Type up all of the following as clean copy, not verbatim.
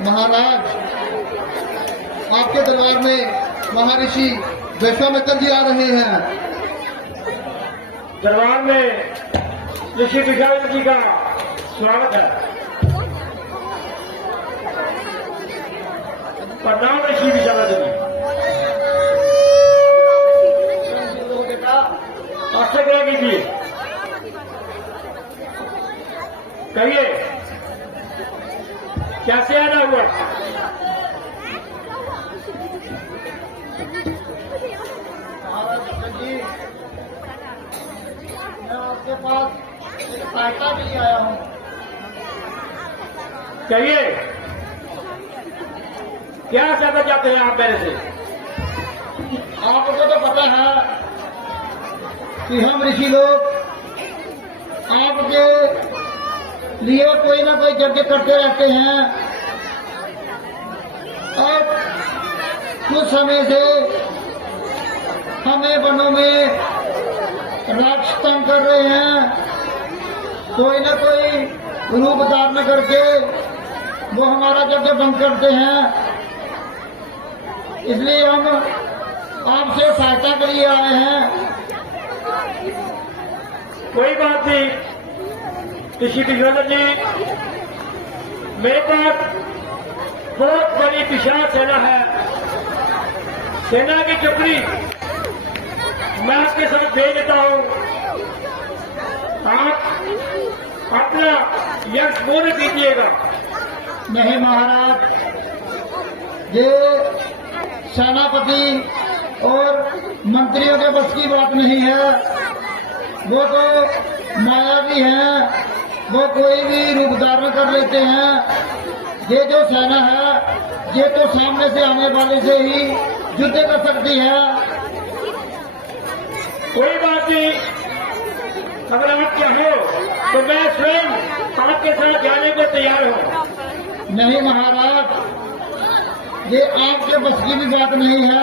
महाराज, आपके दरबार में महर्षि विश्वामित्र जी आ रहे हैं। दरबार में ऋषि विश्वामित्र जी का स्वागत है। प्रणाम ऋषि विश्वामित्र जी। आशा कीजिए, कहिए कैसे आना हुआ? जी, मैं आपके पास सहायता के लिए आया हूँ। कहिए क्या सहायता चाहते हैं आप मेरे से? आपको तो पता है कि हम ऋषि लोग आपके लिए कोई ना कोई यज्ञ करते रहते हैं और कुछ समय से हमें वनों में राक्षस तंग कर रहे हैं। कोई ना कोई रूप धारण करके वो हमारा यज्ञ भंग करते हैं। इसलिए हम आपसे सहायता के लिए आए हैं। कोई बात नहीं ऋषि विश्वामित्र जी, मेरे पास बहुत बड़ी विशाल सेना है। सेना की टुकड़ी मैं आपके साथ भेज देता हूं। आप अपना यश पूर्ण कीजिएगा। नहीं महाराज, ये सेनापति और मंत्रियों के बस की बात नहीं है। वो तो मायावी हैं, वो कोई भी रूप धारण कर लेते हैं। ये जो सेना है ये तो सामने से आने वाले से ही युद्ध कर सकती है। कोई बात नहीं, अगर आप चाहो तो मैं स्वयं आपके साथ जाने को तैयार हूं। नहीं महाराज, ये आपके बस की भी बात नहीं है।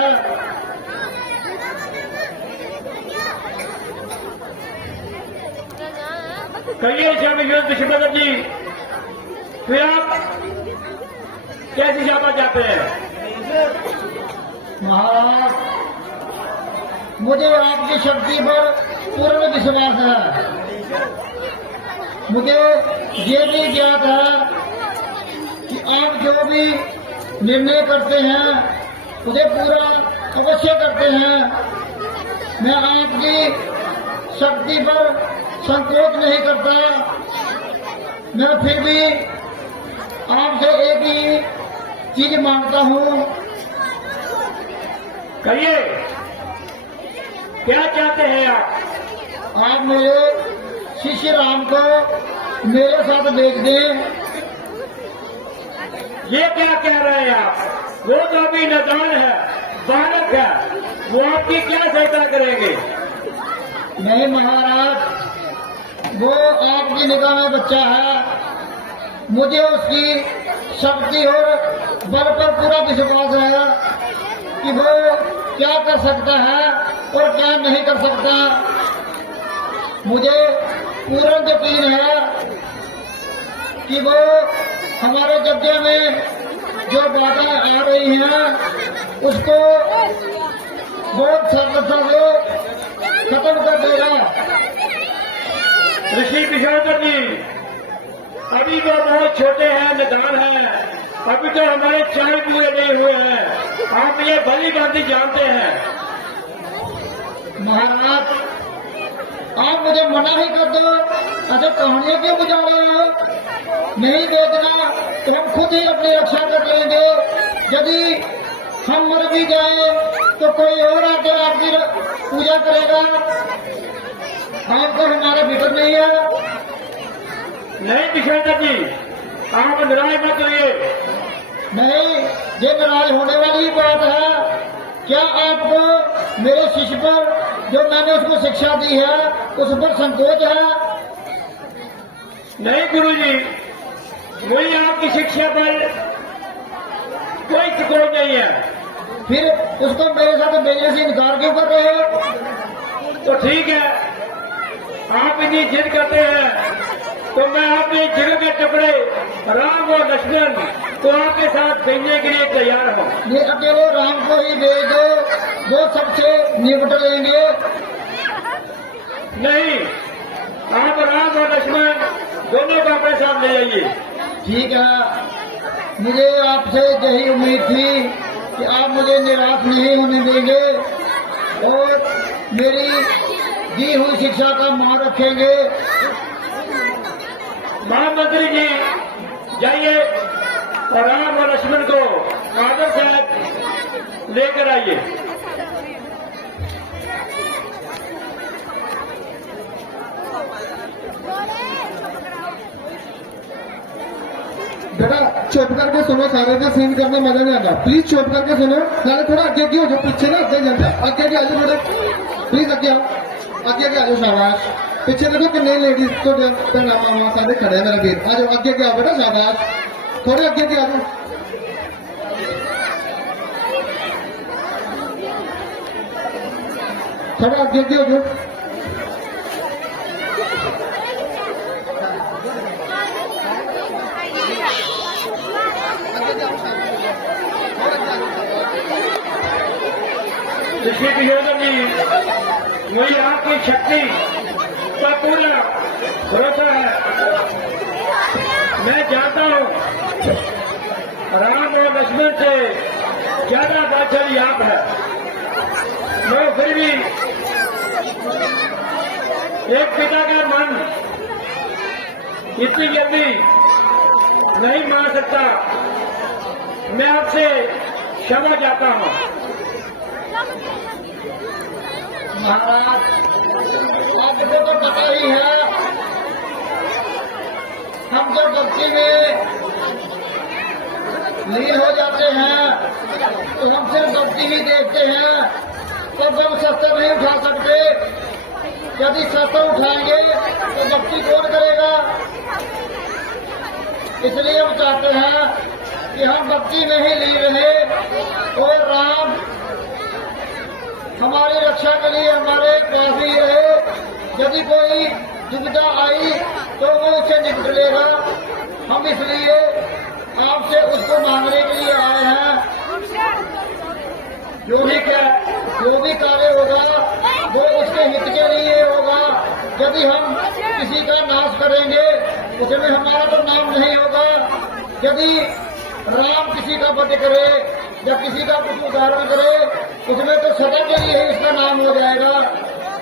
कहिए विश्वामित्र जी, फिर आप कैसी जाना चाहते हैं? महाराज, मुझे आपकी शक्ति पर पूर्ण विश्वास है। मुझे ये भी ज्ञात है कि आप जो भी निर्णय करते हैं उसे पूरा अवश्य करते हैं। मैं आपकी शक्ति पर संकोच नहीं करता। मैं फिर भी आपसे एक ही चीज मांगता हूँ। कहिए क्या चाहते हैं आप? आप मेरे शिष्य राम को मेरे साथ भेज दें। ये क्या कह रहे हैं आप? वो तो अभी नादान है, बालक है, वो आपकी क्या सहायता करेंगे? नहीं महाराज, वो आपकी निगाह में बच्चा है। मुझे उसकी शक्ति और बल पर पूरा विश्वास है कि वो क्या कर सकता है और क्या नहीं कर सकता। मुझे पूरा यकीन है कि वो हमारे यज्ञ में जो बातें आ रही हैं उसको बहुत सरलता से खत्म कर देगा। ऋषि विश्वामित्र जी, अभी तो बहुत छोटे हैं, निदान हैं, अभी तो हमारे 4 पूरे नहीं हुए हैं। आप ये भली भांति जानते हैं। महाराज, आप मुझे मना ही कर दो। अच्छा, कहानियां क्यों बुझा रहे हो? नहीं बेचना तो हम खुद ही अपनी रक्षा कर लेंगे। यदि हम मर भी जाए तो कोई और आके आपकी पूजा करेगा। आपको हमारा फिक्र नहीं है। नहीं विश्वामित्र जी, आप नाराज मत होइए। नहीं, ये नाराज होने वाली ही बात है। क्या आपको मेरे शिष्य पर, जो मैंने उसको शिक्षा दी है, उस पर संकोच है? नहीं गुरुजी, मुझे आपकी शिक्षा पर कोई संकोच नहीं है। फिर उसको मेरे साथ भेजने से इनकार क्यों कर रहे हो? तो ठीक है, आप इतनी जिद करते हैं तो मैं आपके जिगर के टुकड़े राम और लक्ष्मण तो आपके साथ भेजने के लिए तैयार हो। ये अकेले राम को ही भेज दो, वो सबसे निपट लेंगे। नहीं, आप राम और लक्ष्मण दोनों को अपने साथ ले जाइए। ठीक है, मुझे आपसे यही उम्मीद थी कि आप मुझे निराश नहीं होने देंगे और मेरी दी हुई शिक्षा का मान रखेंगे। महामंत्री जी जाइए और राम और लक्ष्मण को आदर से लेकर आइए। बेटा चुप करके सुनो, सारे का सीन करना मजा नहीं आता। प्लीज चुप करके सुनो, नाले थोड़ा आगे की हो जो पीछे ना आगे जाता, आगे के आजो थोड़े, प्लीज आगे आओ, आगे के आजो, शाबाश। पीछे देखो कितने लेडीज तो मामा सारे खड़े हैं मेरा वीर, आ जाओ आगे के आओ बेटा, शाबाश। थोड़े आगे के आजो, थोड़ा आगे के हो जो। ऋषि दुर्योधन जी, मुझे आपकी शक्ति का पूरा भरोसा है। मैं जानता हूँ राम और लक्ष्मण से ज्यादा दाक्षरी आप है। मैं फिर भी एक पिता का मन इतनी जल्दी नहीं मान सकता। मैं आपसे क्षमा चाहता हूँ। महाराज, आपको तो पता ही है, हम तो भक्ति में लीन हो जाते हैं तो हम सिर्फ भक्ति ही देखते हैं, तो हम शस्त्र नहीं उठा सकते। यदि शस्त्र उठाएंगे तो भक्ति कौन करेगा? इसलिए हम चाहते हैं कि हम भक्ति में ही लीन रहे और राम हमारी रक्षा के लिए हमारे पास ही रहे। यदि कोई दुविधा आई तो वो उससे निपट लेगा। हम इसलिए आपसे उसको मांगने के लिए आए हैं। जो भी कार्य होगा वो उसके हित के लिए होगा। यदि हम किसी का नाश करेंगे उसमें हमारा तो नाम नहीं होगा। यदि राम किसी का वध करे या किसी का कुछ उदाहरण करे उसमें तो सदा के लिए ही इसका नाम हो जाएगा।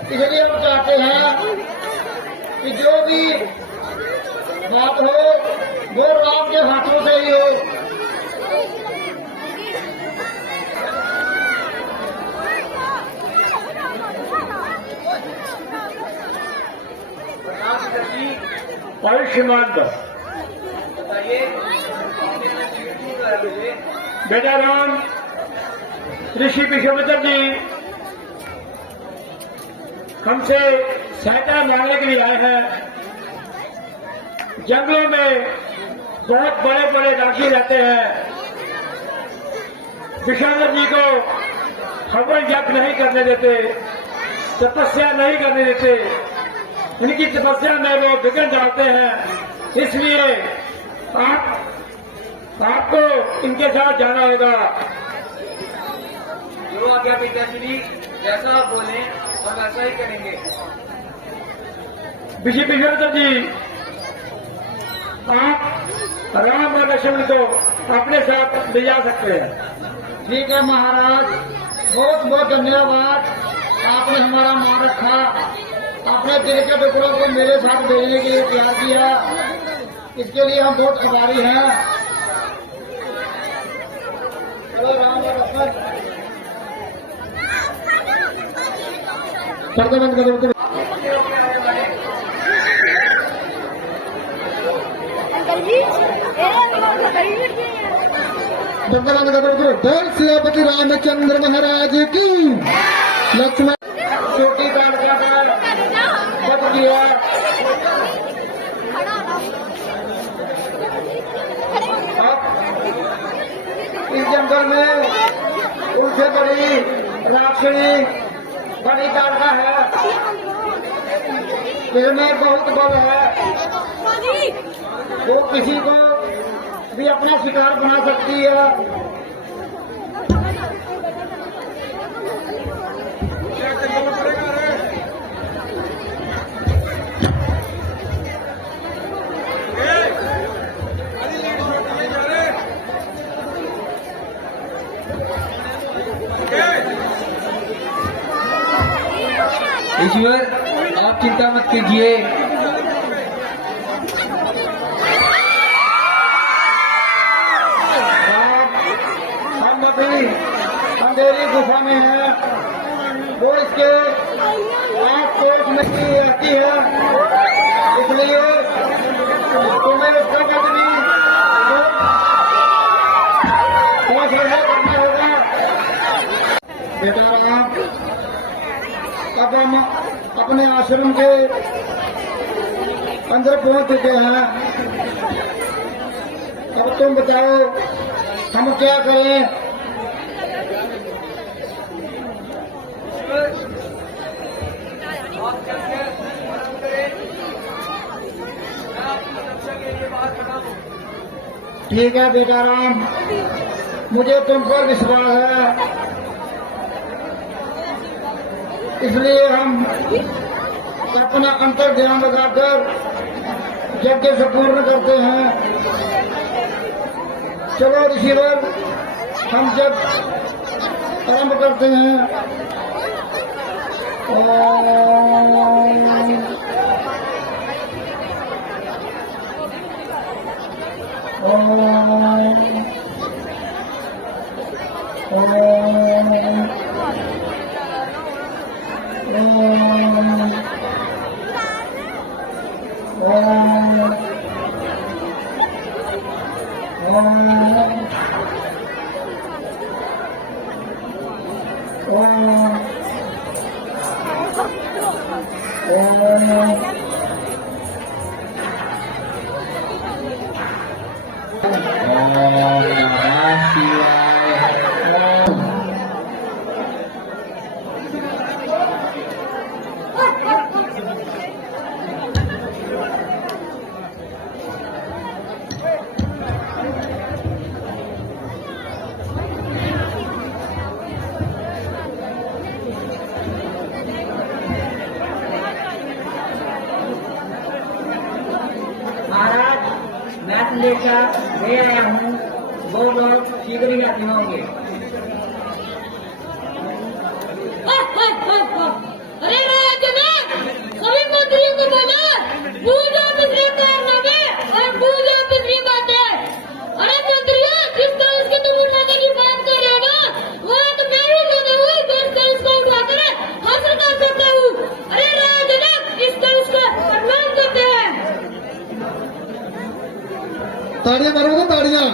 इसलिए हम चाहते हैं कि जो भी बात हो वो राम के हाथों से ही हो। आयुष्मान बेटा राम, ऋषि विश्वामित्र जी हमसे सहायता मांगने के लिए आए हैं। जंगलों में बहुत बड़े बड़े राक्षी रहते हैं। विश्वामित्र जी को हवन यज्ञ नहीं करने देते, तपस्या नहीं करने देते। इनकी तपस्या में वो विघ्न डालते हैं। इसलिए आपको इनके साथ जाना होगा। जो आज्ञा पिताश्री, जैसा आप बोले हम वैसा ही करेंगे। विश्वामित्र जी, आप राम और लक्ष्मण को अपने साथ ले जा सकते हैं। ठीक है महाराज, बहुत बहुत धन्यवाद। आपने हमारा मान रखा, अपने दिल के टुकड़ों को मेरे साथ भेजने के लिए तैयार किया, इसके लिए हम बहुत आभारी हैं। चलो राम और लक्ष्मण, पर्दा बंद करो तो पर्दा बंद करो तो बोल श्रीपति रामचंद्र महाराज की। लक्ष्मण छोटी बालिका का वध किया। इस जंगल में उनसे बड़ी राक्षसी बड़ी ताड़का है, इसमें बहुत बल है। वो किसी को भी अपना शिकार बना सकती है। ईश्वर आप चिंता मत कीजिए। हम अभी अंधेरी गुफा में है, वो इसके आस कोष में ही रहती है, इसलिए तुम्हें उसका कदमी करना होगा। बेटा राम, अब हम अपने आश्रम के अंदर पहुंच चुके हैं। अब तुम बताओ हम क्या करें? आप चलकर आराम करें, मैं आपकी सुरक्षा के लिए बाहर खड़ा हूँ। ठीक है बेटा राम, मुझे तुम पर विश्वास है, इसलिए हम अपना अंतर ध्यान लगाकर यज्ञ से पूर्ण करते हैं। चलो ऋषिवर, हम जब आरंभ करते हैं। महाराज, मैं लेकर ले आया हूँ, वो लोग शीघ्र ही आते होंगे। अरे राजनक, सभी मंत्रियों को बोला पूजा पिछली कारनामे और पूजा पिछली बातें। अरे मंत्रियों, जिस तरह के तुम उठाने की बात कर रहे हो ना, वो तो मैं भी दोनों हुई तो इस तरह को उठाकर हासिल कर सकता हूँ। अरे राजनक, इस तरह का प्रणाम करते हैं। ताड़ियां मारोगे, ताड़ियां।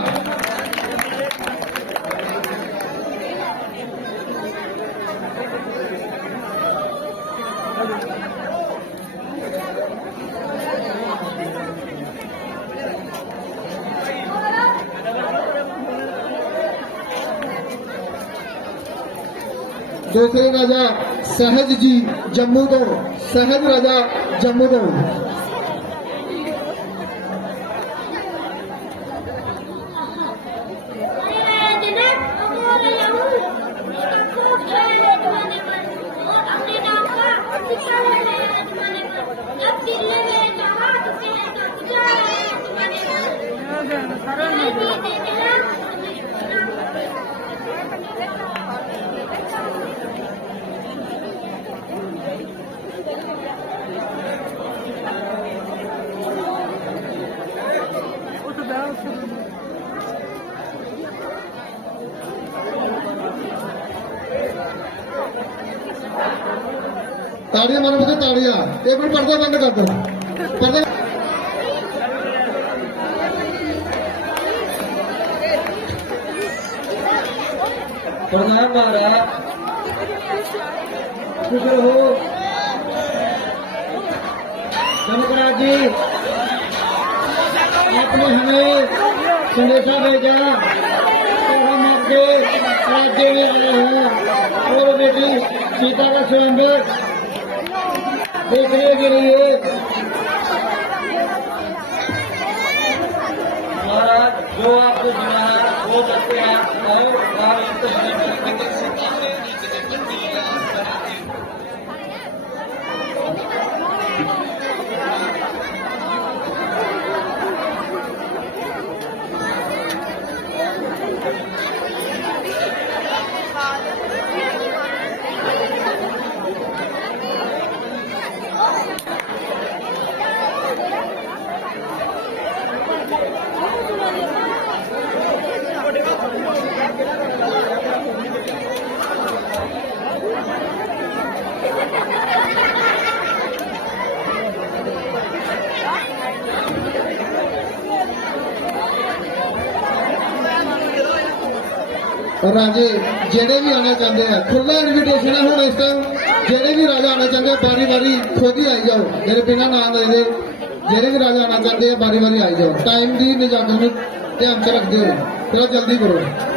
दूसरे राजा सहज जी जम्मू तो, सहज राजा जम्मू तो। ताड़ियां मारो मुझे, ताड़ियां। एक मिनट पर्दा बंद कर दो, पर्दा। प्रणाम महाराज। खुश रहो धनकराज जी, आपने हमें संदेशा भेजा तो हम आपके राज्य में आए हैं और बेटी सीता का स्वयंवर देखने के लिए। महाराज जो आपको बनाना हो सकते हैं और इसको और राजे जेडे भी आना चाहते हैं खुला इन्विटेशन है हूँ इस टाइम जेडे भी राजा आना चाहते हैं बारी बारी खुद ही आई जाओ मेरे बिना नाम दे जेडे भी राजा आना चाहते हैं बारी बारी आई जाओ टाइम की निजामत में ध्यान च रखते हो चलो जल्दी करो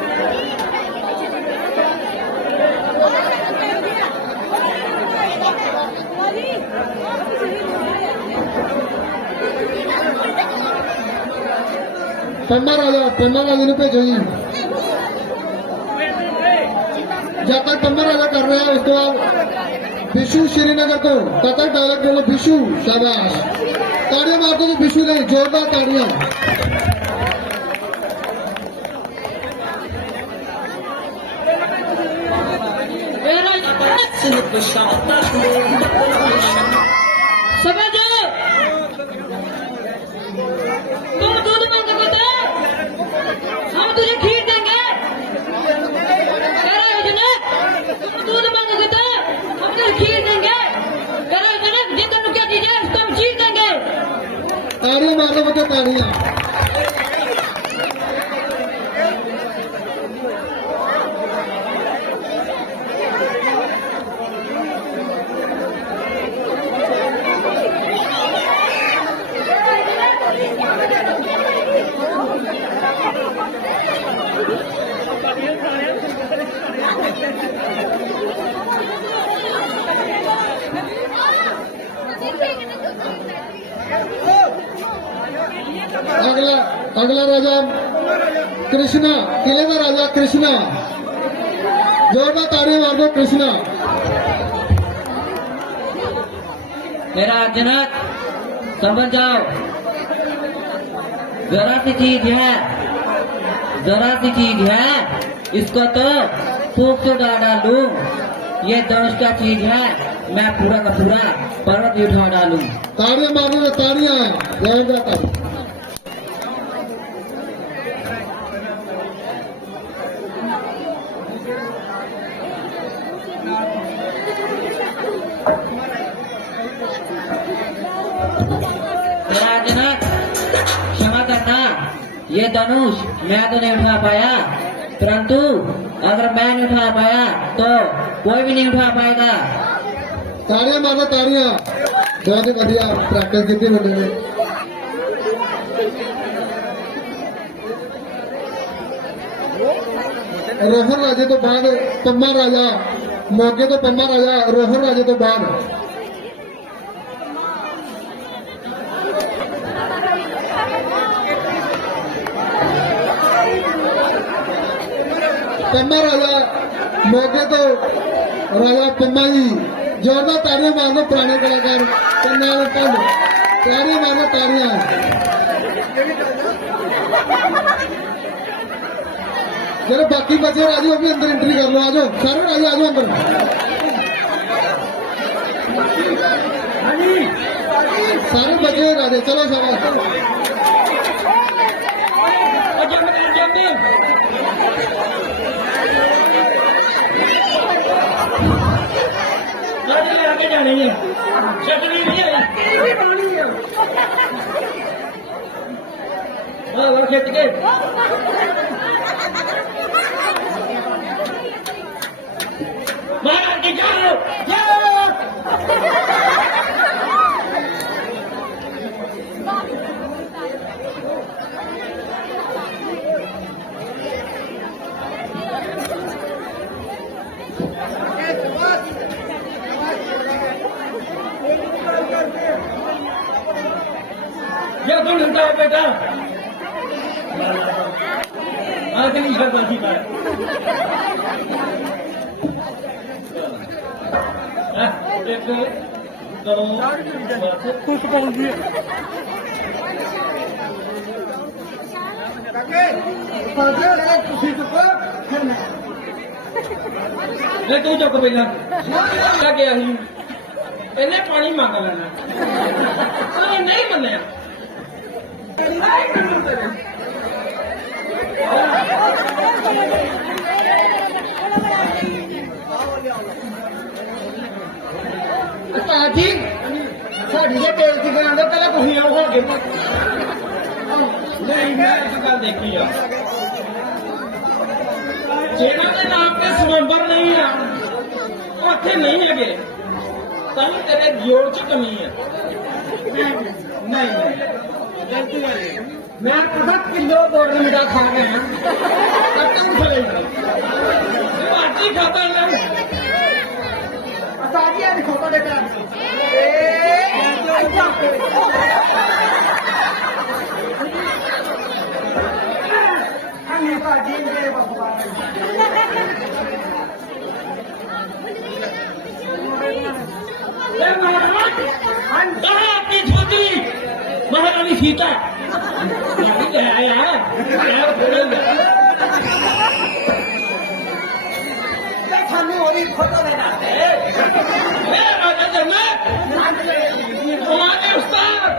पम्मा राजा ने भेजो जी जब तक पम्मा राजा कर रहे हैं उसके बाद बिशु श्रीनगर को तब तक डायरेक्ट बोलो बिशु शाबाश ताड़ियां मार दो बिशु नहीं जोरदार ताड़ियां समझो तुम दूध मांगोगे तो हम तुझे खीर देंगे तुम दूध मांगोगे तो हम तुझे खीर देंगे जितना क्या दीजिए उसको हम खीर देंगे ताड़ियां मार दो बच्चे ताड़ियां अगला राजा कृष्णा किले का राजा कृष्णा जोरदार ताड़ियां मार दो कृष्णा मेरा जनक समझ जाओ जरा सी चीज है इसको तो फूक से डालूं ये धनुष का चीज है मैं पूरा का पूरा पर्वत भी उठा डालूं ताड़ियां मार दो ताड़ियां जोरदार ताड़ियां मेरा जनक क्षमा करना ये धनुष मैं तो नहीं उठा पाया परंतु अगर मैं नहीं उठा पाया तो कोई भी नहीं उठा पाएगा ताड़ियां मार दो ताड़ियां बहुत ही बढ़िया प्रैक्टिस की थी बंदे ने रोहन राजे तो बाद पम्मा राजा मौके तो पम्मा राजा रोहन राजे तो बाद पम्मा राजा मौके तो राजा पम्मा जी जोरदार ताड़ियां मार दो पुराने कलाकार ताड़ियां मार दो ताड़ियां चलो बाकी बच्चे राजी हो भी अंदर एंट्री कर लो आ जाओ सारे राजी आ जाओ अंदर सारे बच्चे राजे चलो आगे जाने चटनी नहीं आई वाह खिंच के मार के जाओ ये कौन है बेटा अगली बर्बादी पर एक दो खुश पहुंची ले तू चुप पहला क्या गया ही इन्हें पानी मांग लेना नहीं मन्या जी साड़ी के तेल की दुकान तो पहले कुछ हो गया नहीं मैं इस गल देखी आ जेना के नाम पे स्वयंवर नहीं है उत्थे नहीं है तब तेरे जोड़ च कमी है नहीं मैं पता किलो बोर्ड मीठा खा गया पार्टी खाता है साजिया दिखो तो देखा आपकी छोटी महारानी सीता खाने वाली फोटो हमारे उस्ताद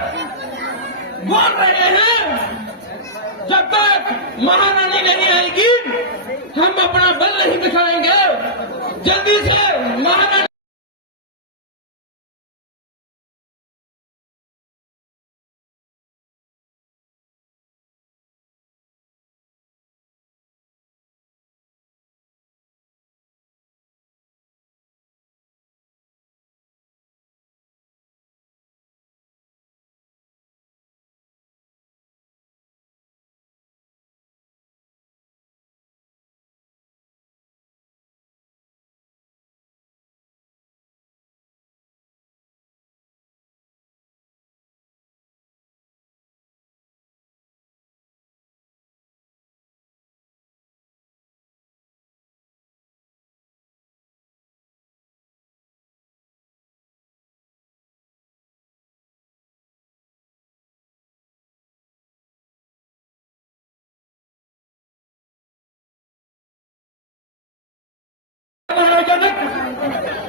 बोल रहे हैं जब तक महारानी नहीं आएगी हम अपना बल नहीं दिखाएंगे जल्दी से महारानी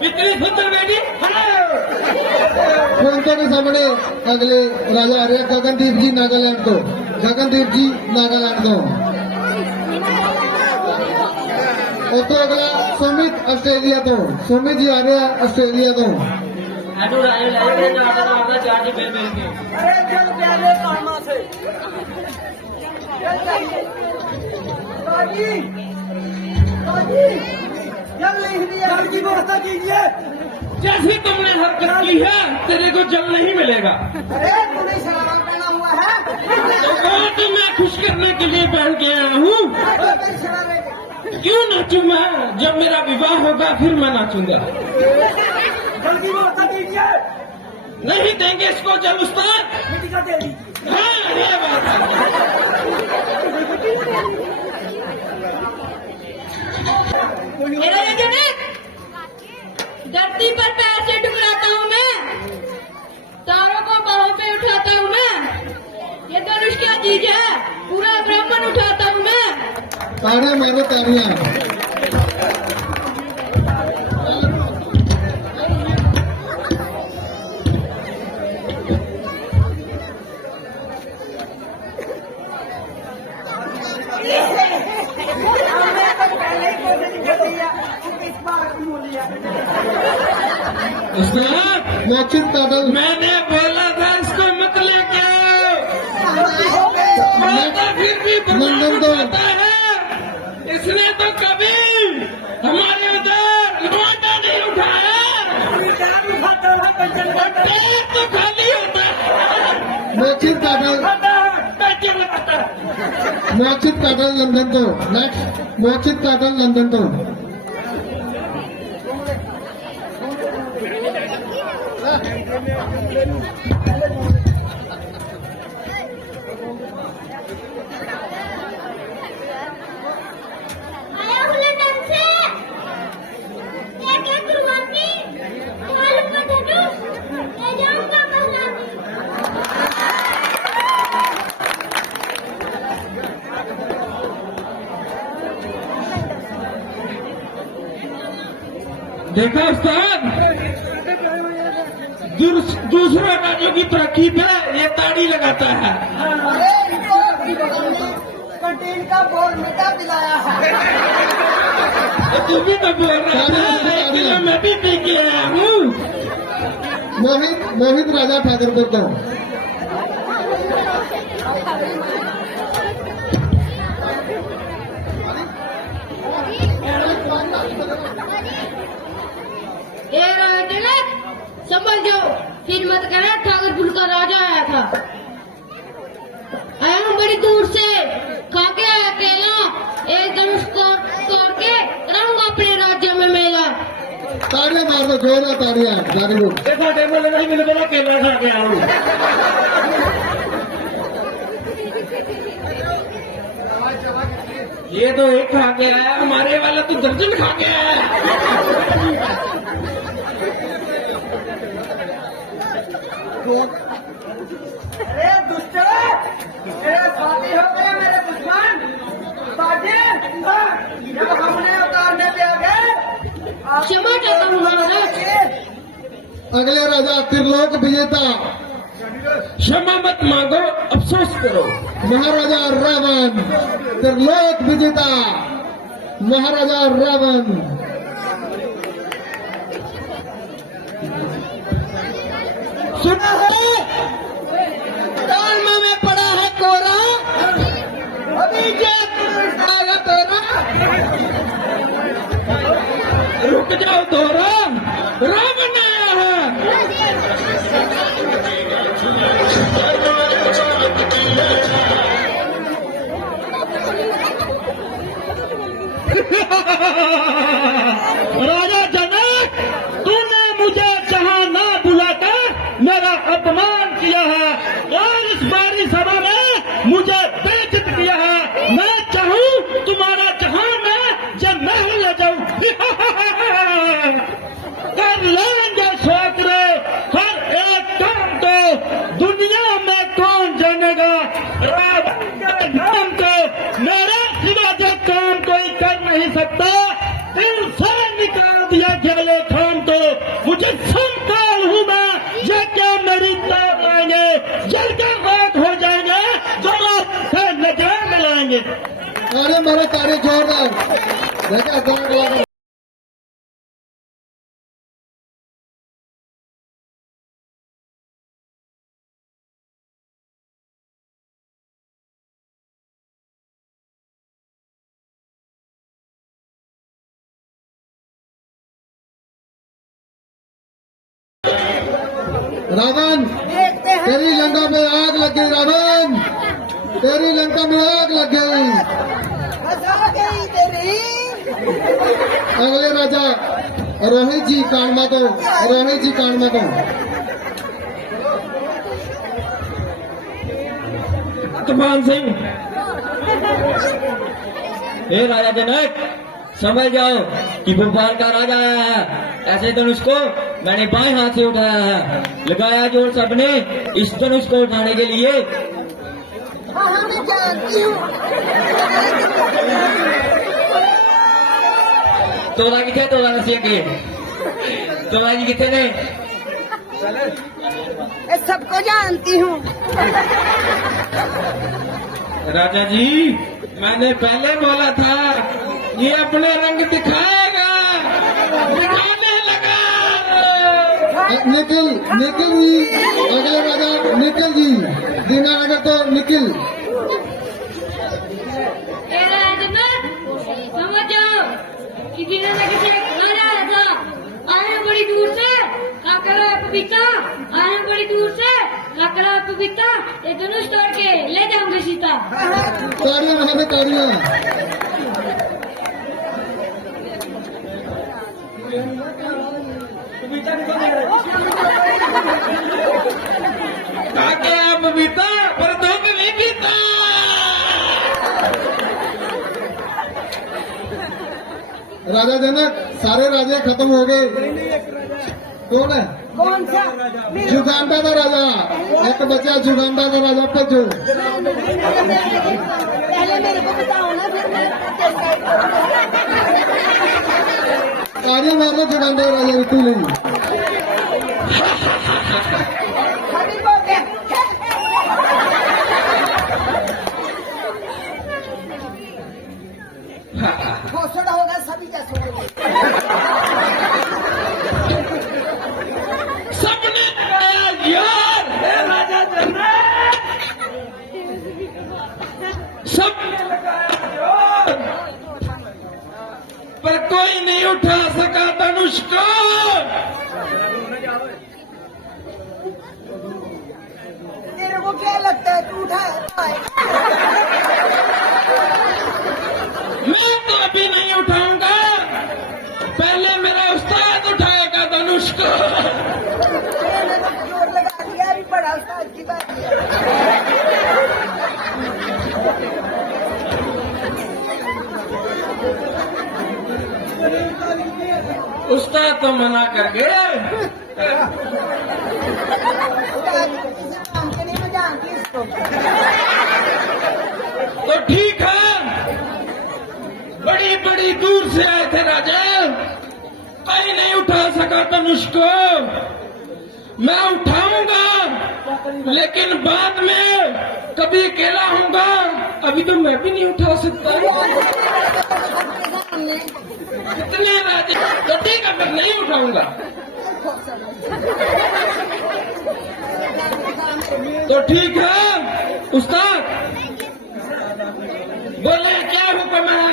इतनी सुंदर बेटी फोन के सामने अगले राजा आ रहे हैं गगनदीप जी नागालैंड तो गगनदीप जी नागालैंड तो और तो अगला सुमित ऑस्ट्रेलिया तो सुमित जी आ रहे हैं ऑस्ट्रेलिया तो अरे जल प्याले कामा से राजी राजी जल नहीं दिया जल की व्यवस्था कीजिए जैसे तुमने हरकत की है तेरे को जल नहीं मिलेगा अरे तूने शरारा पहना हुआ है तो मैं खुश करने के लिए पहन के आया हूँ शरारे क्यों नाचूं मैं जब मेरा विवाह होगा फिर मैं नाचूंगा जल की व्यवस्था कीजिए नहीं देंगे इसको जल उस्ताद मिट्टी का दे दीजिए हाँ ये बात है मेरा ये जनक धरती पर पैर से टुकराता हूँ मैं तारों को बाहों पे उठाता हूँ मैं ये धनुष क्या चीज है पूरा ब्राह्मण उठाता हूँ मैं ताड़ियां मारो ताड़ियां पहले ही कोई नहीं दिया इस बार बोलिए उस्ताद मोचित काटल मैंने बोला था इसको मत लेके मैं तो फिर भी नंदन तो बताता है इसने तो कभी हमारे उधर लौटा नहीं उठाया पेट तो खाली होता है मोचित काटल पैसे लगाता है मोचित काटल लंदन तो नेक्स्ट मोचित काटल लंदन तो देखा उस्ताद, दूसरे राज्यों की तरक्की पे ये ताड़ी लगाता है। अरे इनको कंटीन का बोर्ड मीठा पिलाया है। तू भी तो बोल रहा था, 1 किलो मैं भी पी के आया हूँ। मोहित राजा ठाकुरपुर को ए राजनक, समझ जाओ, फिर मत कहना ठाकुरपुर का राजा आया था। आया हूँ बड़ी दूर से, खा के आया केला, एक धनुष तोड़ के रहूंगा अपने राज्य में मेला। ताड़ियां मार दो, जोरदार ताड़ियां, वेरी गुड। देखो डेमो लगा ही मिल गया, केला खा के आऊँ। ये तो एक खा के आया, हमारे वाला तो दर्जन खा के आया। अरे दुष्ट, मेरे साथी हो गए मेरे दुश्मन। साजिद, जब हमने उतारने पे आ गए, क्षमा चाहता हूँ महाराज। अगले राजा त्रिलोक विजेता क्षमा मत मांगो, अफसोस करो। महाराजा रावण, त्रिलोक विजेता महाराजा रावण। सुना है तालमा में पड़ा है कोरा, अभी जयपुर आएगा तेरा। रुक जाओ दोरा, रावण आया है। राजा जनक, तूने मुझे जहां ना बुलाकर मेरा अपमान किया है और इस बारी सभा में मुझे बेइज्जत किया है। मैं चाहूं तुम्हारा जहां में जब महल ले जाऊं। कर लेंगे छोकरे हर एक काम को, दुनिया में कौन जानेगा रावण के नाम को। मेरे सिवा जो काम कोई कर नहीं सकता, दिल से निकाल दिया गेले खान को। मुझे संताल हूं मैं, ये क्या मेरी ताब आएंगे, जलकर राख हो जाएंगे, जो आपसे नजर मिलाएंगे। अरे मेरे ताड़ी जोरदार, देखा जोर लगा। रावण, देखते हैं तेरी लंका में आग लग गई। रावण, तेरी लंका में आग लग गई। बस आ गई तेरी। अगले राजा रोहित जी कांडमा को, रोहित जी कांडमा को। तूफान सिंह, हे राजा जनक, समझ जाओ कि भोपाल का राजा आया है। ऐसे धनुष को मैंने बाएं हाथ से उठाया है, लगाया जोर सबने इस धनुष को उठाने के लिए। हाँ मैं जानती हूँ। तोरा किथे, तोरा नसिया के तोरा जी किथे ने? ये सबको जानती हूँ। राजा जी, मैंने पहले बोला था ये अपने रंग दिखाएगा, दिखाने लगा। निखिल, निखिल जी, अगले राजा निखिल जी, दीनानगर तो निखिल। ए राजनक, समझ जाओ कि दीनानगर से एक राजा आया था। आए बड़ी दूर से, काकरा पपीता, आए बड़ी दूर से, काकरा पपीता, ये धनुष तोड़ के ले जाऊंगे सीता। ताड़ियां वहां पे ताड़ियां। काके आप बीता पर धूप नहीं पीता। राजा जनक, सारे राजे खत्म हो गए। कौन है? कौन सा? जुगांडा का राजा, एक बचा जुगांडा का राजा पचो। पहले मेरे को बताओ ना, फिर मैं ताड़ियां मार लो जगांडे राजा ऋतु लिए। सभी को दे घोषणा होगा सभी का सुनेंगे। सबने बताया यार हे राजा जनरल, सबने लगाया यार, पर कोई नहीं उठा सका धनुष को। तेरे को क्या लगता है तू उठा मैं तो अभी नहीं उठाऊंगा, पहले मेरा उस्ताद उठाएगा धनुष को। मैंने तो जोर लगा दिया अभी बड़ा उस्ताद की बात है। उस्ताद तो मना कर गए। किसी काम के नहीं मैं जानती इसको। तो ठीक है, बड़ी बड़ी दूर से आए थे राजा, कोई नहीं उठा सका धनुष को। मैं उठाऊंगा लेकिन बाद में कभी अकेला होऊंगा, अभी तो मैं भी नहीं उठा सकता। इतने राजा तो ठीक है, मैं नहीं उठाऊंगा। तो ठीक है उस्ताद, बोले क्या हुक्म है?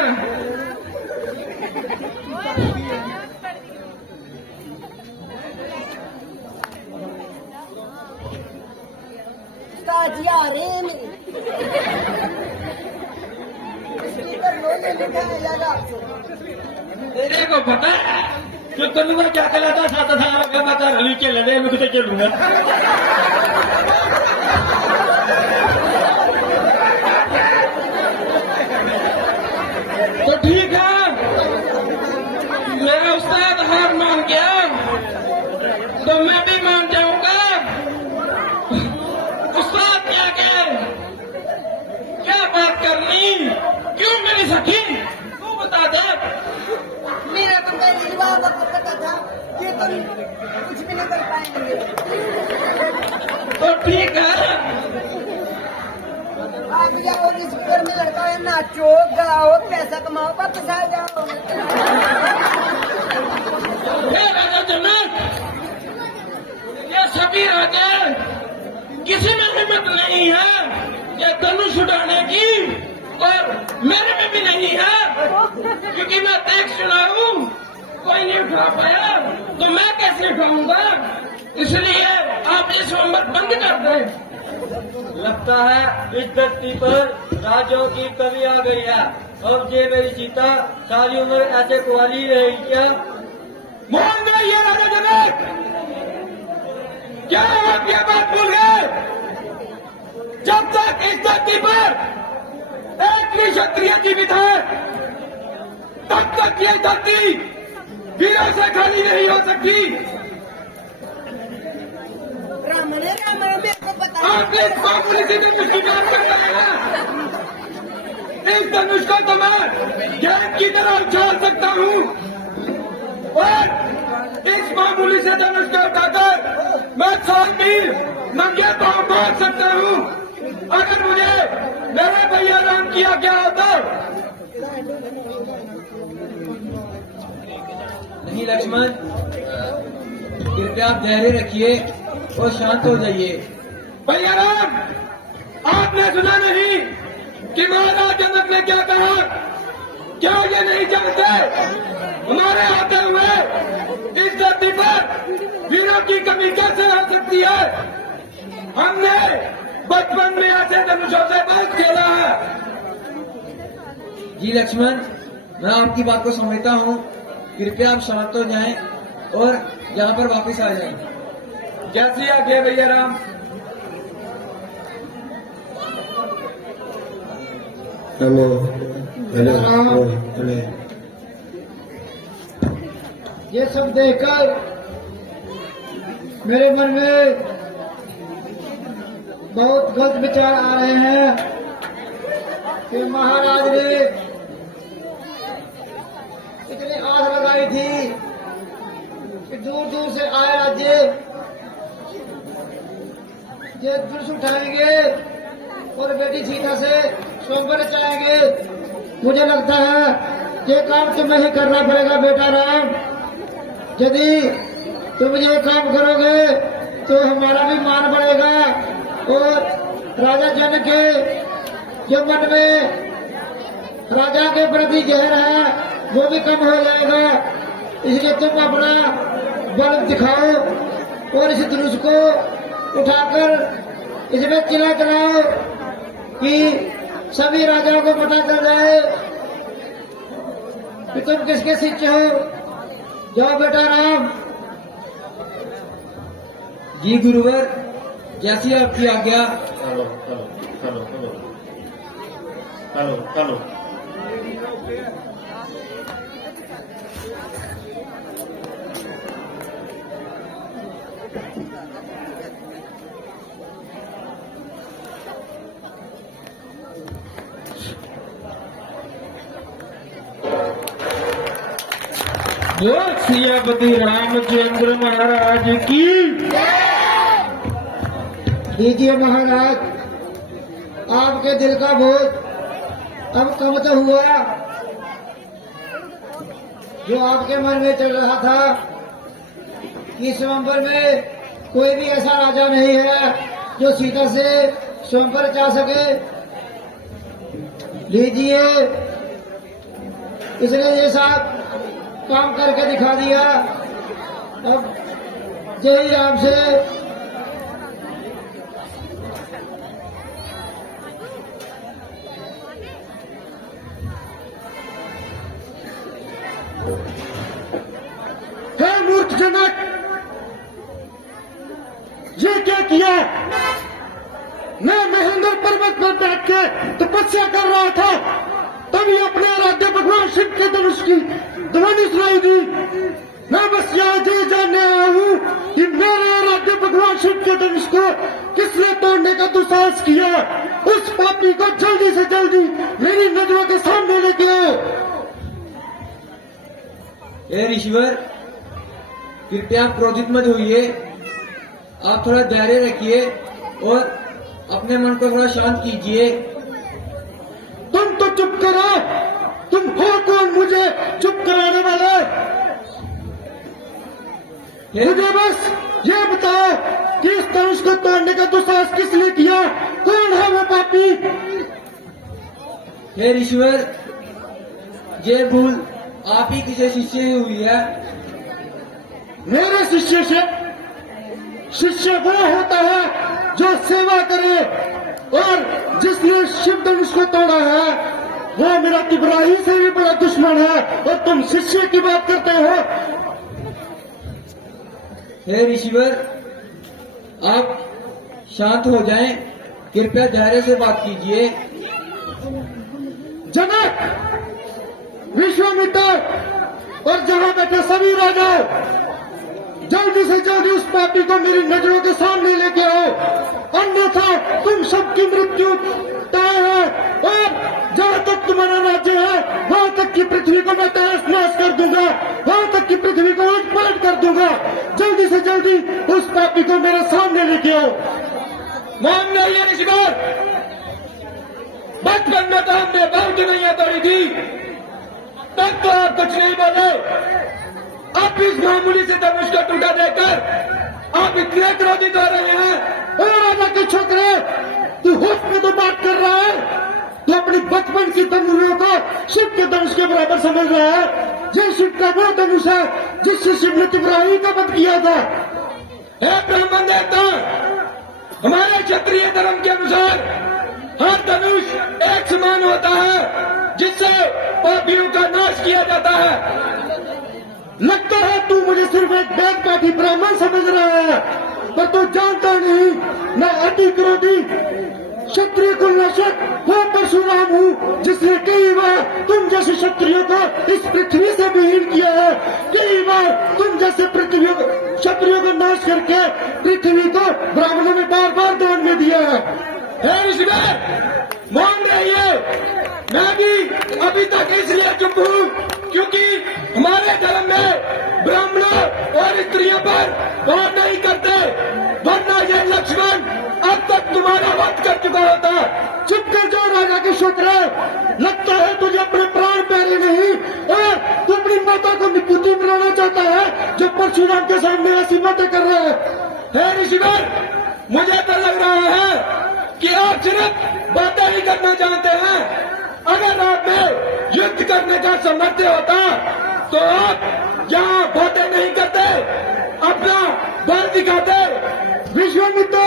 उस्ताद जी आ रहे हैं मेरे। स्पीकर लो ले लिखा है लगा आपसे। तेरे को पता है कि तुमने क्या कहा था? 7,000 का बता रही के लड़े में कुछ चलूंगा। तो ठीक है, मेरा उस्ताद हार मान गया तो मैं भी मान जाऊंगा। उस्ताद क्या कहे, क्या बात करनी, क्यों मेरी सखी तू बता दे। मेरा तो पहली बार पता था ये तो कुछ भी नहीं कर पाएंगे। तो ठीक है, आप जाओ स्पीकर में लड़का है, नाचो गाओ पैसा कमाओ वापस आ जाओ। हे राजा जनक, ये सभी राजा किसी में हिम्मत नहीं है ये धनुष उड़ाने की, और मेरे में भी नहीं है, क्योंकि मैं देख सुना हूं कोई नहीं उठा पाया तो मैं कैसे उठाऊंगा। इसलिए आप ये स्वयंवर बंद कर दें। लगता है इस धरती पर राजों की कमी आ गई है। अब ये मेरी सीता सारी उम्र ऐसे कुंवारी रहेगी क्या? मोहन भाई, ये राजा जनक क्या आप ये बात भूल गए? जब तक इस धरती पर एक भी क्षत्रिय जीवित है तब तक ये धरती वीरों से खाली नहीं हो सकती। रामन मेरे को पता आप इस मामूली सी धनुष की बात करते हैं। इस धनुष को तो मैं ज्ञान की तरह उछाल सकता हूँ, और इस मामूली से धनुष को उठाकर मैं 100 मील नंगे पांव भाग सकता हूँ। अगर मुझे मेरे भैया राम की आज्ञा होता। नहीं लक्ष्मण, कृपया आप धैर्य रखिए और शांत हो जाइए। भैया राम, आपने सुना नहीं कि महाराज जनक ने क्या कहा? क्या ये नहीं जानते हमारे आते हुए इस धरती पर वीरों की कमी कैसे हो सकती है? हमने बचपन में ऐसे धनुषों से बहुत खेला है। जी लक्ष्मण, मैं आपकी बात को समझता हूँ। कृपया आप शांत हो जाएं और यहाँ पर वापस आ जाएं। जैसी आज्ञा भैया राम। Hello hello hello. ये सब देखकर मेरे मन में बहुत गलत विचार आ रहे हैं कि महाराज ने इतनी आस लगाई थी दूर दूर से आए राज्य ये जुलूस उठाएंगे और बेटी सीता से स्वयंवर चलाएंगे। मुझे लगता है ये काम तुम्हें ही करना पड़ेगा बेटा राम। यदि तुम ये काम करोगे तो हमारा भी मान बढ़ेगा और राजा जन के जो मन में राजा के प्रति जहर है वो भी कम हो जाएगा। इसलिए तुम अपना बल दिखाओ और इस धनुष को उठाकर इसमें चिल्ला चलाओ कि सभी राजाओं को पता चल जाए कि तुम किसके शिष्य हो। जाओ बेटा राम। जी गुरुवर, जैसी आपकी आज्ञा। Hello hello hello hello hello hello. Siyapati Ramchandra महाराज की। लीजिए महाराज, आपके दिल का बोझ अब कम तो हुआ। जो आपके मन में चल रहा था कि स्वयंवर में कोई भी ऐसा राजा नहीं है जो सीता से स्वयंवर जा सके। लीजिए, इसने ये साहब काम करके दिखा दिया। अब जय राम से हे मूर्ख जनक, ये क्या किया? मैं महेंद्र पर्वत पर बैठ के तपस्या कर रहा था, तभी अपने आराध्य भगवान शिव के धनुष की ध्वनि सुनाई दी। मैं बस यहाँ ये जानने आया हूँ कि मेरे आराध्य भगवान शिव के धनुष को किसने तोड़ने का दुस्साहस किया। उस पापी को जल्दी से जल्दी मेरी नजरों के सामने लेके आओ। हे ऋषिवर, कृपया क्रोधित मत होइए। आप थोड़ा धैर्य रखिए और अपने मन को थोड़ा शांत कीजिए। तुम तो चुप करो। तुम हो कौन मुझे चुप कराने वाले? मुझे बस ये बताओ कि इस धनुष को तोड़ने का दुस्साहस किसने किया? कौन है वो पापी? हे ऋषिवर, ये भूल आप ही किसी शिष्य से हुई है। मेरे शिष्य से? शिष्य वो होता है जो सेवा करे, और जिसने शिव धनुष को तोड़ा है वो मेरा तिबराही से भी बड़ा दुश्मन है, और तुम शिष्य की बात करते हो। हे ऋषिवर, आप शांत हो जाएं। कृपया धैर्य से बात कीजिए। जनक, विश्वामित्र और जहां बैठे सभी राजाओं, जल्दी से जल्दी उस पापी को मेरी नजरों के सामने लेके आओ, अन्यथा तुम सबकी मृत्यु तय है। और जहां तक तुम्हारा राज्य है वहां तक की पृथ्वी को मैं तहस नहस कर दूंगा, वहां तक की पृथ्वी को उलट पलट कर दूंगा। जल्दी से जल्दी उस पापी को मेरे सामने लेके आओ। मान नहीं ऋषिवर, बचपन में तो हमने बहुत नहीं तोड़ी थी, तब तो आप कुछ नहीं बोले। अब इस मामूली से धनुष को टूटा देकर आप इतने क्रोधित हो रहे हैं। ओ राजा के छोकरे, तू होश में तो बात कर रहा है? तू अपनी बचपन की तंदुरियों को शिव के धनुष के बराबर समझ रहा है? ये शिव का वो धनुष है जिससे शिव ने तिबराही का वध किया था। हे ब्राह्मण देवता, हमारे क्षत्रिय धर्म के अनुसार हर धनुष एक समान होता है जिससे पापियों का नाश किया जाता है। लगता है तू मुझे सिर्फ एक बैग पाठी ब्राह्मण समझ रहा है, पर तू जानता नहीं मैं अति क्रोधी क्षत्रिय कुलनाशक वो परशुराम हूँ, जिसने कई बार तुम जैसे क्षत्रियों को इस पृथ्वी से विहीन किया है। कई बार तुम जैसे क्षत्रियों को नाश करके पृथ्वी को ब्राह्मणों में बार बार दान में दिया है। हे ऋषिवर, मान रहिए, मैं भी अभी तक इसलिए चुप हूँ क्योंकि हमारे धर्म में ब्राह्मणों और स्त्रियों पर गौर नहीं करते, वरना ये लक्ष्मण अब तक तुम्हारा वध कर चुका होता। चुप कर जाओ राजा के शोकरे, लगता है तुझे अपने प्राण प्यारे नहीं और तू अपनी माता को निपुति बनाना चाहता है जो परशुराम के सामने ऐसी बातें कर रहा है। हे ऋषिवर, मुझे तो लग रहा है कि आप सिर्फ बातें ही करना जानते हैं। अगर आप में युद्ध करने का सामर्थ्य होता तो आप यहाँ बातें नहीं करते, अपना बल दिखाते। विश्वामित्र,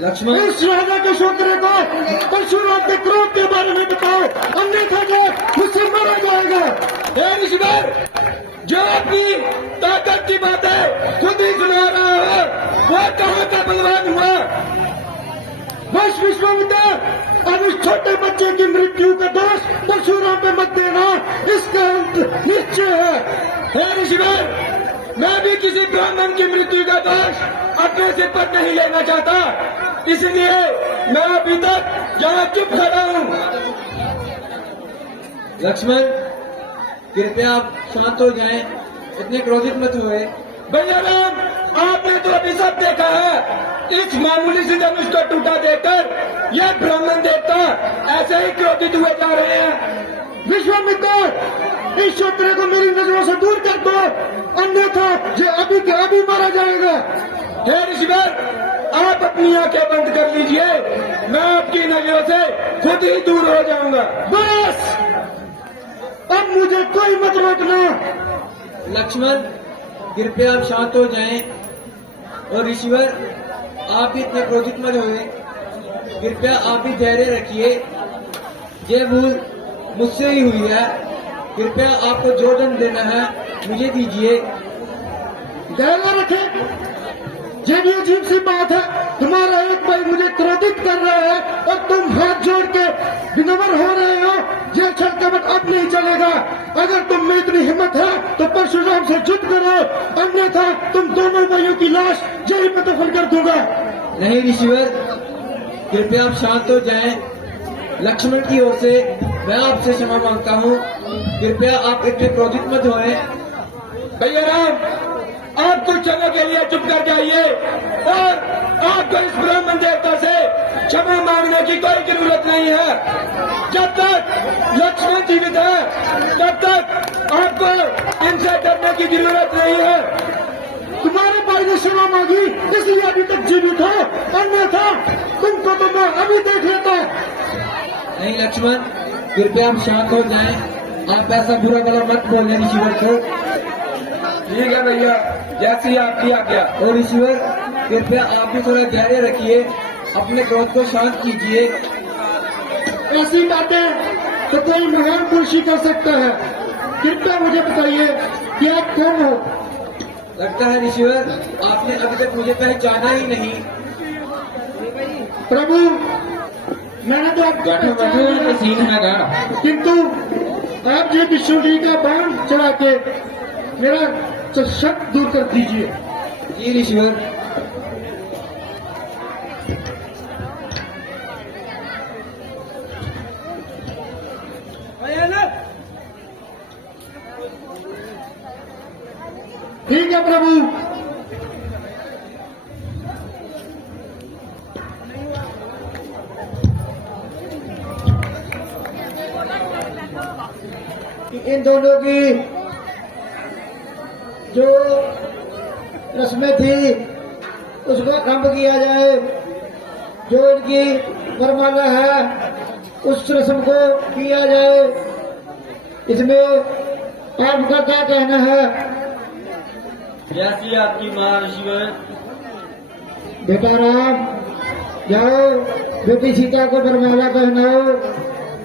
लक्ष्मण इस राजा के शोकरे को परशुराम के क्रोध के बारे में बताओ, अन्यथा जो मुझसे मारा जाएगा। हे ऋषिवर, जो अपनी ताकत की बातें खुद ही सुना रहा है, वो कहाँ का बलवान हुआ? बस विश्वामित्र, अब उस छोटे बच्चे की मृत्यु का दोष परशुराम पे मत देना, इसका अंत निश्चय है। हे ऋषिवर, मैं भी किसी ब्राह्मण की मृत्यु का दोष अपने सिर पर नहीं लेना चाहता, इसलिए मैं अभी तक यहाँ चुप खड़ा हूँ। लक्ष्मण, कृपया आप शांत हो जाएं, इतने क्रोधित मत हुए। भैया राम, आपने तो अभी सब देखा है। इस मामूली से धनुष को टूटा देखकर यह ब्राह्मण देवता ऐसे ही क्रोधित हुए जा रहे हैं। विश्वामित्र, इस शोकरे को मेरी नजरों से दूर कर दो, अन्यथा ये अभी के अभी मारा जाएगा। हे ऋषिवर, आप अपनी आंखें बंद कर लीजिए, मैं आपकी नजरों से खुद ही दूर हो जाऊंगा। बस, अब मुझे कोई मत रोकना। लक्ष्मण, कृपया आप शांत हो जाएं और ऋषिवर, आप भी इतने क्रोधित मत हुए। कृपया आप भी धैर्य रखिए, ये भूल मुझसे ही हुई है। कृपया आपको जो दंड देना है मुझे दीजिए। धैर्य रखे, ये भी अजीब सी बात है, तुम्हारा एक भाई मुझे क्रोधित कर रहा है और तुम हाथ जोड़ के विनम्र हो रहे हो। ये छल कपट अब नहीं चलेगा। अगर तुम में इतनी हिम्मत है तो परशुराम से युद्ध करो, अन्यथा तुम दोनों भाइयों की लाश यहीं पे दफन कर दूंगा। नहीं ऋषिवर, कृपया आप शांत हो जाएं। लक्ष्मण की ओर से मैं आपसे क्षमा मांगता हूँ। कृपया आप इतने क्रोधित मत होए। भैया राम, आप कुछ समय के लिए चुप कर जाइए और आपको इस ब्राह्मण देवता से क्षमा मांगने की कोई जरूरत नहीं है। जब तक लक्ष्मण जीवित है, तब तक आपको इनसे डरने की जरूरत नहीं है। तुम्हारे भाई ने क्षमा मांगी इसलिए अभी तक जीवित हो, अन्यथा तुमको तो मैं अभी देख लेता। नहीं लक्ष्मण, कृपया आप शांत हो जाएं। आप ऐसा बुरा भला मत बोलें ऋषिवर को। ठीक है भैया, जैसी आपकी आज्ञा। और ऋषिवर, कृपया आप भी थोड़ा धैर्य रखिए, अपने क्रोध को शांत कीजिए। ऐसी बातें तो कोई महान पुरुष ही कर सकता है। कृपया मुझे बताइए कि आप कौन हो? लगता है ऋषिवर, आपने अभी तक मुझे पहचाना ही नहीं। प्रभु, मैंने तो आपको पहचाना है, किंतु आप ये विष्णु का बाण चढ़ा के मेरा शक दूर कर दीजिए। जी ऋषिवर। ठीक है प्रभु। इन दोनों की जो रस्में थी उसको खत्म किया जाए। जो इनकी वरमाला है उस रस्म को किया जाए। इसमें आपका क्या कहना है? जैसी आपकी मां ऋषिवर। बेटा राम, जाओ बेटी सीता को वरमाला पहनाओ।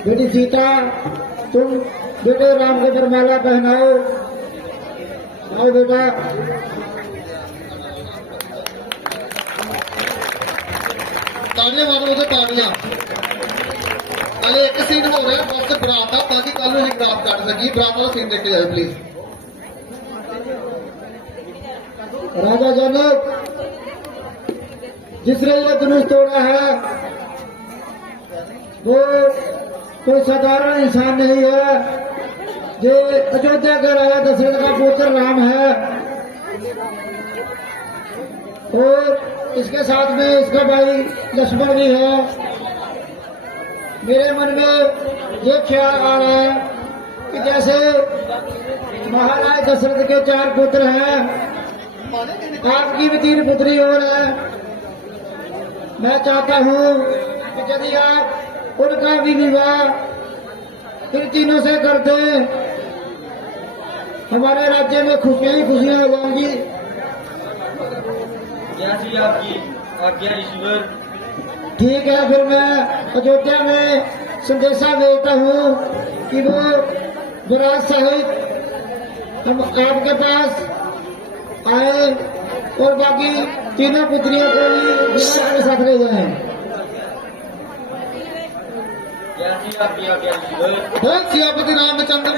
बेटी सीता, तुम बेटे राम को वरमाला पहनाओ। आओ बेटा। तालियां मारो मुझे, तालियां। कल एक सीन हो रहा है बस बरात का, ताकि कल ही बरात काट सकी। बरात वाला सीन देख के जाए प्लीज। राजा जनक, जिसने ये धनुष तोड़ा है वो कोई साधारण इंसान नहीं है। जो अयोध्या का राजा दशरथ का पुत्र राम है और इसके साथ में इसका भाई लक्ष्मण भी है। मेरे मन में ये ख्याल आ रहा है कि जैसे महाराज दशरथ के 4 पुत्र हैं, आपकी भी 3 पुत्री और है। मैं चाहता हूँ कि यदि आप उनका भी विवाह इन तीनों से कर दें, हमारे राज्य में खुशियां ही खुशियां हो जाएंगी। जैसी आपकी आज्ञा ईश्वर। ठीक है, फिर मैं अयोध्या में संदेशा भेजता हूँ कि वो विराट सहित हम आपके पास आए और बाकी तीनों पुत्रियों को भी विराट के साथ ले जाएं। जैसी आपकी आज्ञा ईश्वर। बोल सियापति रामचंद्र